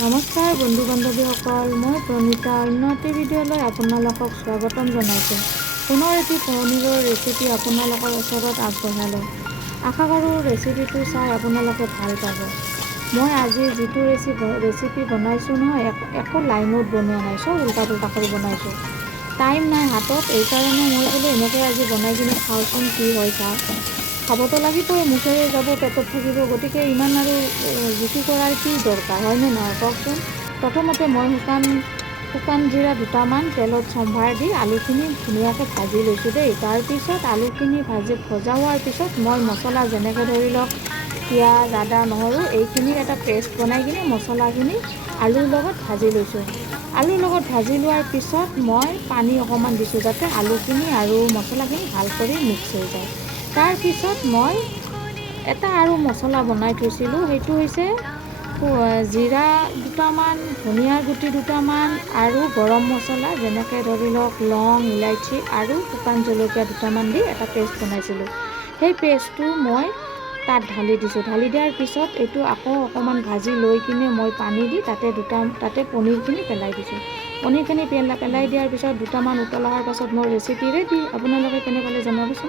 নমস্কাৰ বন্ধু বান্ধৱীসকল, মই প্ৰণীতা অন্য এটি ভিডিঅ'লৈ আপোনালোকক স্বাগতম জনাইছোঁ। পুনৰ এটি পনীৰৰ ৰেচিপি আপোনালোকৰ ওচৰত আগবঢ়ালোঁ। আশা কৰোঁ ৰেচিপিটো চাই আপোনালোকে ভাল পাব। মই আজি যিটো ৰেচিপি বনাইছোঁ নহয়, একো লাইনত বনোৱা নাই, চব উল্টা পুল্টা কৰি বনাইছোঁ। টাইম নাই হাতত, এইকাৰণে মই বোলো এনেকৈ আজি বনাই কিনে খাওঁচোন কি হয় চাওঁ। খাবতো লাগিবই, মুখেৰে যাব, পেটত থাকিব, গতিকে ইমান আৰু জুতি কৰাৰ কি দৰকাৰ হয়নে নহয় কওকচোন। প্ৰথমতে মই শুকান জিৰা দুটামান তেলত চম্ভাৰ দি আলুখিনি ধুনীয়াকৈ ভাজি লৈছোঁ দেই। তাৰপিছত আলুখিনি ভজা হোৱাৰ পিছত মই মছলা যেনেকৈ ধৰি লওক পিঁয়াজ, আদা, নহৰু এইখিনিৰ এটা পেষ্ট বনাই কিনে মছলাখিনি আলুৰ লগত ভাজি লৈছোঁ। আলুৰ লগত ভাজি লোৱাৰ পিছত মই পানী অকণমান দিছোঁ যাতে আলুখিনি আৰু মছলাখিনি ভাল কৰি মিক্স হৈ যায়। তাৰপিছত মই এটা আৰু মছলা বনাই থৈছিলোঁ, সেইটো হৈছে জিৰা দুটামান, ধনিয়াৰ গুটি দুটামান আৰু গৰম মছলা যেনেকৈ ধৰি লওক লং, ইলাইচি আৰু শুকান জলকীয়া দুটামান দি এটা পেষ্ট বনাইছিলোঁ। সেই পেষ্টটো মই তাত ঢালি দিছোঁ। ঢালি দিয়াৰ পিছত এইটো আকৌ অকণমান ভাজি লৈ কিনে মই পানী দি তাতে পনীৰখিনি পেলাই দিছোঁ। পনীৰখিনি পেলাই দিয়াৰ পিছত দুটামান উতল অহাৰ পাছত মোৰ ৰেচিপি ৰেডি। আপোনালোকে কেনে পালে জনাবচোন।